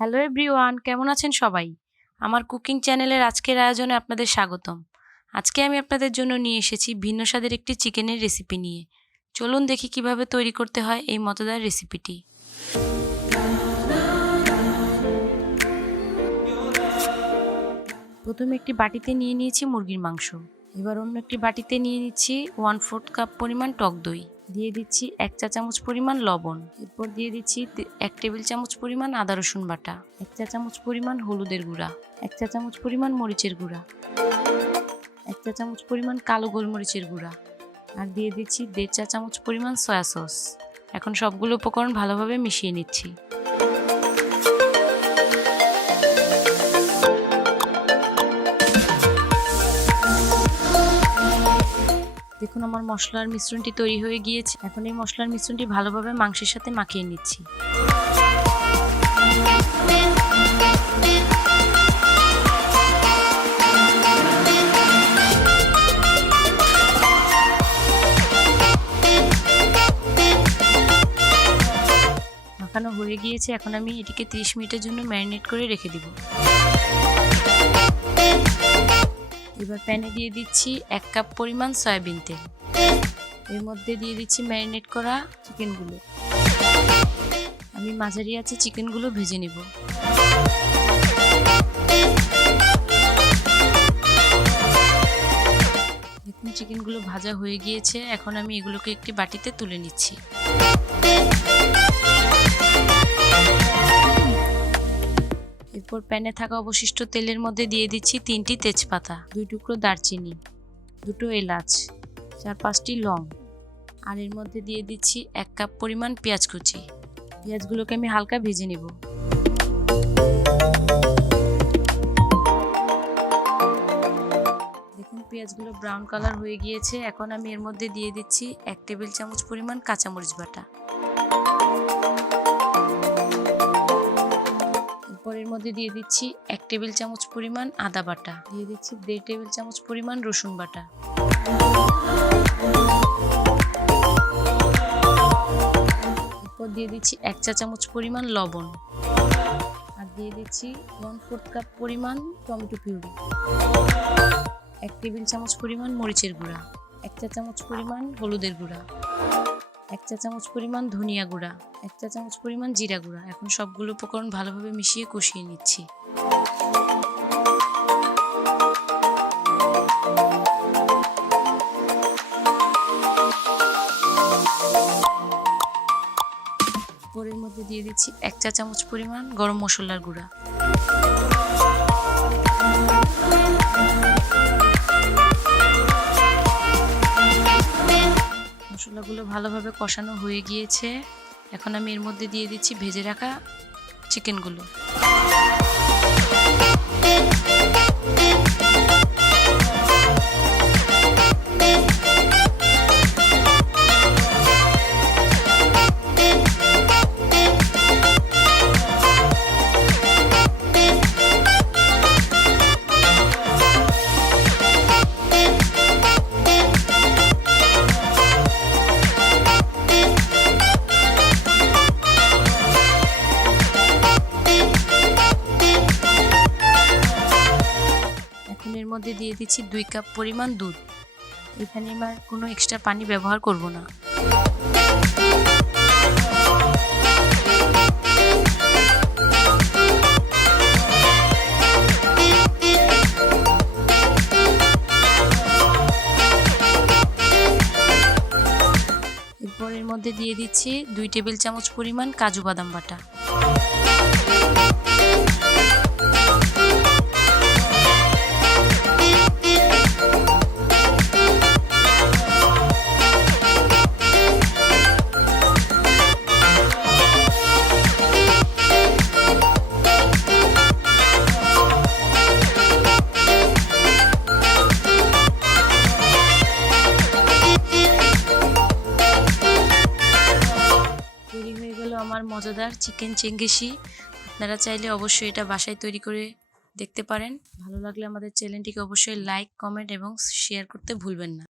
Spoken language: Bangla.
হ্যালো এভরিওয়ান, কেমন আছেন সবাই? আমার কুকিং চ্যানেলের আজকের আয়োজনে আপনাদের স্বাগতম। আজকে আমি আপনাদের জন্য নিয়ে এসেছি ভিন্ন স্বাদের একটি চিকেনের রেসিপি নিয়ে। চলুন দেখি কিভাবে তৈরি করতে হয় এই মজাদার রেসিপিটি। প্রথমে একটি বাটিতে নিয়ে নিয়েছি মুরগির মাংস। এবার অন্য একটি বাটিতে নিয়ে নিচ্ছি 1/4 কাপ পরিমাণ টক দই। দিয়ে দিচ্ছি 1 চা চামচ পরিমাণ লবণ। এরপর দিয়ে দিচ্ছি 1 টেবিল চামচ পরিমাণ আদা রসুন বাটা, 1 চা চামচ পরিমাণ হলুদের গুঁড়া, 1 চা চামচ পরিমাণ মরিচের গুঁড়া, 1 চা চামচ পরিমাণ কালো গোলমরিচের গুঁড়া, আর দিয়ে দিচ্ছি 1.5 চা চামচ পরিমাণ সয়া সস। এখন সবগুলো উপকরণ ভালোভাবে মিশিয়ে নিচ্ছি। দেখুন আমার মশলার মিশ্রণটি তৈরি হয়ে গিয়েছে। এখন এই মশলার মিশ্রণটি ভালোভাবে মাংসের সাথে মাখিয়ে নিচ্ছি। মাখানো হয়ে গিয়েছে। এখন আমি এটিকে 30 মিনিটের জন্য ম্যারিনেট করে রেখে দিব। এবার প্যানে দিয়ে দিচ্ছি 1 কাপ পরিমাণ সয়াবিন তেল। এর মধ্যে দিয়ে দিচ্ছি ম্যারিনেট করা চিকেনগুলো। আমি মাঝারি আঁচে চিকেনগুলো ভেজে নেব। দেখুন চিকেনগুলো ভাজা হয়ে গিয়েছে। এখন আমি এগুলোকে একটি বাটিতে তুলে নিচ্ছি। এরপর প্যানে থাকা অবশিষ্ট তেলের মধ্যে দিয়ে দিচ্ছি 3টি তেজপাতা, 2 টুকরো দারচিনি, 2টো এলাচ, 4-5টি লং, আর এর মধ্যে দিয়ে দিচ্ছি 1 কাপ পরিমাণ পেঁয়াজ কুচি। পেঁয়াজগুলোকে আমি হালকা ভেজে নেব। দেখুন পেঁয়াজগুলো ব্রাউন কালার হয়ে গিয়েছে। এখন আমি এর মধ্যে দিয়ে দিচ্ছি 1 টেবিল চামচ পরিমাণ কাঁচামরিচ বাটা। এর মধ্যে দিয়ে দিচ্ছি 1 টেবিল চামচ পরিমাণ আদা বাটা, দিয়ে দিচ্ছি 1.5 টেবিল চামচ পরিমাণ রসুন বাটা, এরপর দিয়ে দিচ্ছি 1 চা চামচ পরিমাণ লবণ, আর দিয়ে দিচ্ছি 1/4 কাপ পরিমাণ টমেটো পিউরি, 1 টেবিল চামচ পরিমাণ মরিচের গুঁড়া, 1 চা চামচ পরিমাণ হলুদের গুঁড়া, 1 চা চামচ পরিমাণ ধনিয়া গুঁড়া, 1 চা চামচ পরিমাণ জিরা গুঁড়া। এখন সবগুলো উপকরণ ভালোভাবে মিশিয়ে কষিয়ে নিচ্ছি। এর মধ্যে দিয়ে দিচ্ছি 1 চা চামচ পরিমাণ গরম মশলার গুঁড়া। মশলাগুলো ভালোভাবে কষানো হয়ে গিয়েছে। এখন আমি এর মধ্যে দিয়ে দিচ্ছি ভেজে রাখা চিকেনগুলো। এর মধ্যে দিয়ে দিচ্ছি 2 কাপ পরিমাণ দুধ। এখানে আমার কোনো এক্সট্রা পানি ব্যবহার করব না। এরপর এর মধ্যে দিয়ে দিচ্ছি 2 টেবিল চামচ পরিমাণ কাজু বাদাম বাটা। আমার মজাদার চিকেন চেঙ্গেসি। আপনারা চাইলে অবশ্যই এটা বাসায় তৈরি করে দেখতে পারেন। ভালো লাগলে আমাদের চ্যানেলটিকে অবশ্যই লাইক, কমেন্ট এবং শেয়ার করতে ভুলবেন না।